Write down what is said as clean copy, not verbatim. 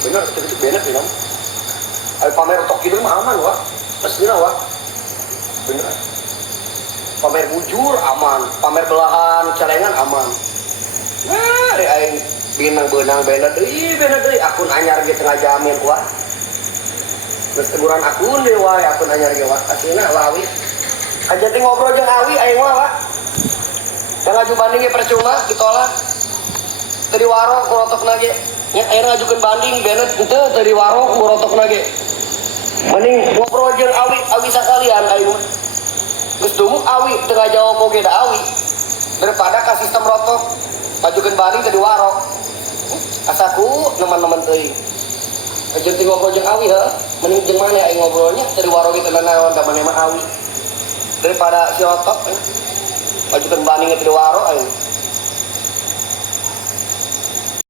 bener cek bener film ayo pamer tok kieu mah aman wah aslinya wah bener pamer bujur aman pamer belahan celengan aman nah ari aing binang beunang bener deui akun anyar ge tengah jamin wah geus teguran akun deui wae akun anyar ge wah aslinya lawi aja teh ngobrol jeung awi aing mah wah yang ngaju banding ge percuma ditolak tadi warok ngorotokna ge nya aing ngajukeun banding bener henteu tadi warok ngorotokna ge mending ngobrol jeung awi sakalian aing mah geus dumuk awi teu ngajawab oge da awi daripada ka sistem rotok ngajukeun banding tadi warok asaku neman-neman teuing aja teh ngobrol jeung awi heuh mending jeung mane aing ngobrolnya tadi warok itu naon da mane mah awi daripada si rotok ngajukeun banding tadi warok aing